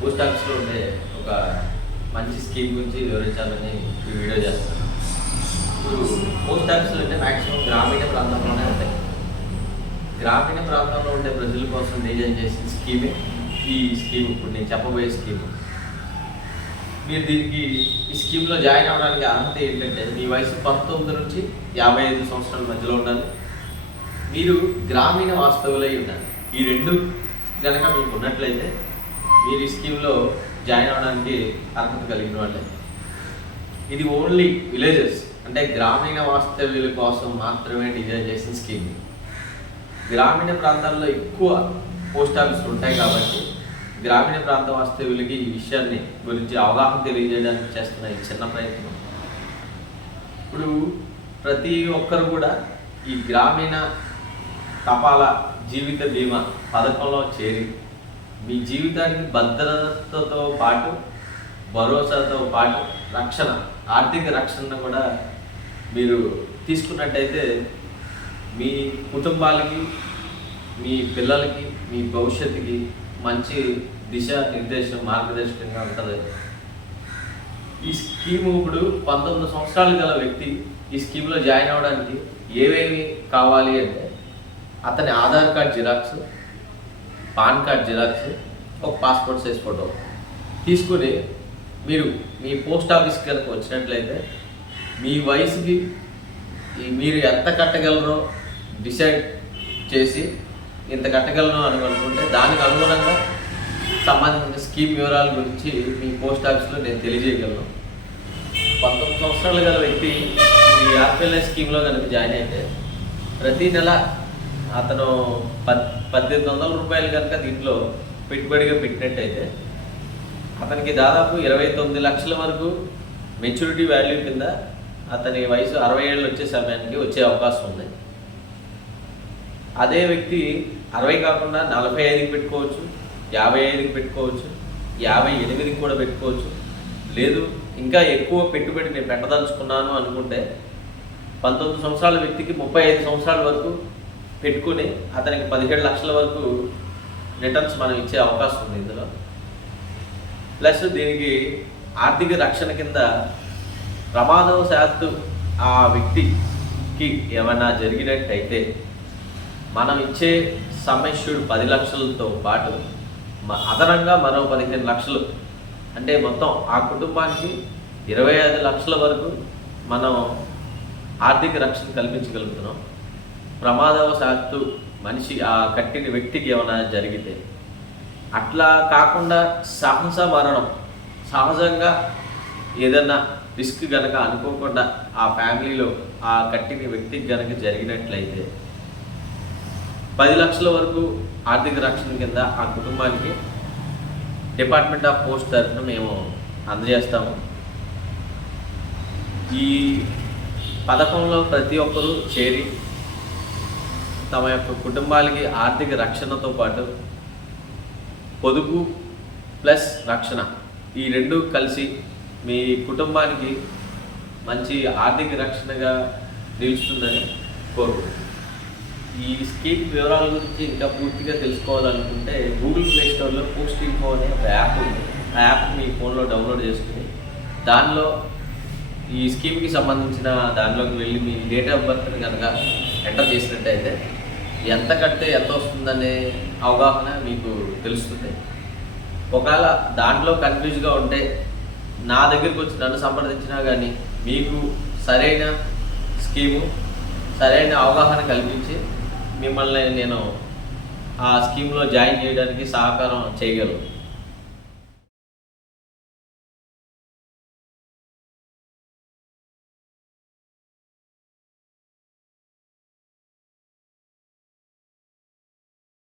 Post ఆఫీస్లో ఉండే ఒక మంచి స్కీమ్ గురించి వివరించాలని ఈ వీడియో చేస్తాను. ఇప్పుడు పోస్ట్ ఆఫీసులు అంటే మ్యాక్సిమం గ్రామీణ ప్రాంతంలోనే ఉంటాయి. గ్రామీణ ప్రాంతంలో ఉండే ప్రజల కోసం డిజైన్ చేసిన స్కీమే ఈ స్కీమ్. ఇప్పుడు నేను చెప్పబోయే స్కీమ్. మీరు దీనికి ఈ స్కీమ్లో జాయిన్ అవ్వడానికి అర్హత ఏంటంటే మీ వయసు 19 నుంచి 55 సంవత్సరాల మధ్యలో ఉండాలి. మీరు గ్రామీణ వాస్తవులై ఉండాలి. ఈ రెండు కనుక మీకు ఉన్నట్లయితే మీరు ఈ స్కీమ్లో జాయిన్ అవ్వడానికి అర్హత కలిగిన వాళ్ళే. ఇది ఓన్లీ విలేజెస్ అంటే గ్రామీణ వాస్తవ్యుల కోసం మాత్రమే డిజైన్ చేసిన స్కీమ్. గ్రామీణ ప్రాంతాల్లో ఎక్కువ పోస్ట్ ఆఫీసులు ఉంటాయి కాబట్టి గ్రామీణ ప్రాంత వాస్తవ్యులకి ఈ విషయాన్ని గురించి అవగాహన తెలియజేయడానికి చేస్తున్న ఈ చిన్న ప్రయత్నం. ఇప్పుడు ప్రతి ఒక్కరు కూడా ఈ గ్రామీణ తపాలా జీవిత బీమా పథకంలో చేరి మీ జీవితానికి భద్రతతో పాటు భరోసాతో పాటు రక్షణ, ఆర్థిక రక్షణను కూడా మీరు తీసుకున్నట్టయితే మీ కుటుంబాలకి, మీ పిల్లలకి, మీ భవిష్యత్తుకి మంచి దిశ నిర్దేశం, మార్గదర్శకంగా ఉంటుంది. ఈ స్కీము ఇప్పుడు 19 సంవత్సరాలు గల వ్యక్తి ఈ స్కీమ్లో జాయిన్ అవ్వడానికి ఏవేమి కావాలి అంటే అతని Aadhaar card xerox, pan card xerox, ఒక పాస్పోర్ట్ సైజ్ ఫోటో తీసుకుని మీరు మీ పోస్ట్ ఆఫీస్కి కనుక వచ్చినట్లయితే మీ వయసుకి మీరు ఎంత కట్టగలరో డిసైడ్ చేసి ఇంత కట్టగలను అని అనుకుంటే దానికి అనుగుణంగా సంబంధించిన స్కీమ్ వివరాల గురించి మీ పోస్ట్ ఆఫీస్లో నేను తెలియజేయగలను. 19 సంవత్సరాలు గల వ్యక్తి ఈ ఆర్పిఎల్ఐ స్కీమ్లో కనుక జాయిన్ అయితే ప్రతి నెల అతను 1800 రూపాయలు కనుక దీంట్లో పెట్టుబడిగా పెట్టినట్టయితే అతనికి దాదాపు 29 లక్షల వరకు మెచ్యూరిటీ వాల్యూ కింద అతని వయసు 60 ఏళ్ళు వచ్చే సమయానికి వచ్చే అవకాశం ఉంది. అదే వ్యక్తి 60 కాకుండా 45కి పెట్టుకోవచ్చు, 55కి పెట్టుకోవచ్చు, 58కి కూడా పెట్టుకోవచ్చు. లేదు ఇంకా ఎక్కువ పెట్టుబడి నేను పెట్టదలుచుకున్నాను అనుకుంటే 19 సంవత్సరాల వ్యక్తికి 35 సంవత్సరాల వరకు పెట్టుకుని అతనికి 17 లక్షల వరకు రిటర్న్స్ మనం ఇచ్చే అవకాశం ఉంది ఇందులో. ప్లస్ దీనికి ఆర్థిక రక్షణ కింద ప్రమాదవశాత్తు ఆ వ్యక్తికి ఏమైనా జరిగినట్టయితే మనం ఇచ్చే సమ్మెష్యూడ్ 10 లక్షలతో పాటు అదనంగా మరో 15 లక్షలు అంటే మొత్తం ఆ కుటుంబానికి 25 లక్షల వరకు మనం ఆర్థిక రక్షణ కల్పించగలుగుతున్నాం. ప్రమాదవశాత్తు మనిషి ఆ కట్టిన వ్యక్తికి ఏమైనా జరిగితే, అట్లా కాకుండా సహజ మరణం, సహజంగా ఏదన్నా రిస్క్ గనక అనుకోకుండా ఆ ఫ్యామిలీలో ఆ కట్టిన వ్యక్తికి గనక జరిగినట్లయితే 10 లక్షల వరకు ఆర్థిక రక్షణ కింద ఆ కుటుంబానికి డిపార్ట్మెంట్ ఆఫ్ పోస్ట్ తరఫున మేము అందజేస్తాము. ఈ పథకంలో ప్రతి ఒక్కరూ చేరి తమ యొక్క కుటుంబాలకి ఆర్థిక రక్షణతో పాటు పొదుపు ప్లస్ రక్షణ ఈ రెండు కలిసి మీ కుటుంబానికి మంచి ఆర్థిక రక్షణగా నిలుస్తుందని కోరుకుంటున్నాను. ఈ స్కీమ్ వివరాల గురించి ఇంకా పూర్తిగా తెలుసుకోవాలనుకుంటే గూగుల్ ప్లే స్టోర్లో పోస్ట్ ఇన్ఫో అనే ఒక యాప్ ఉంది. ఆ యాప్ మీ ఫోన్లో డౌన్లోడ్ చేసుకుని దానిలో ఈ స్కీమ్కి సంబంధించిన దానిలోకి వెళ్ళి మీ డేట్ ఆఫ్ బర్త్ని కనుక ఎంటర్ చేసినట్టయితే ఎంత కడితే ఎంత వస్తుందనే అవగాహన మీకు తెలుస్తుంది. ఒకవేళ దాంట్లో కన్ఫ్యూజ్గా ఉంటే నా దగ్గరికి వచ్చి నన్ను సంప్రదించినా కానీ మీకు సరైన స్కీము, సరైన అవగాహన కల్పించి మిమ్మల్ని నేను ఆ స్కీమ్లో జాయిన్ చేయడానికి సహకారం చేయగలను.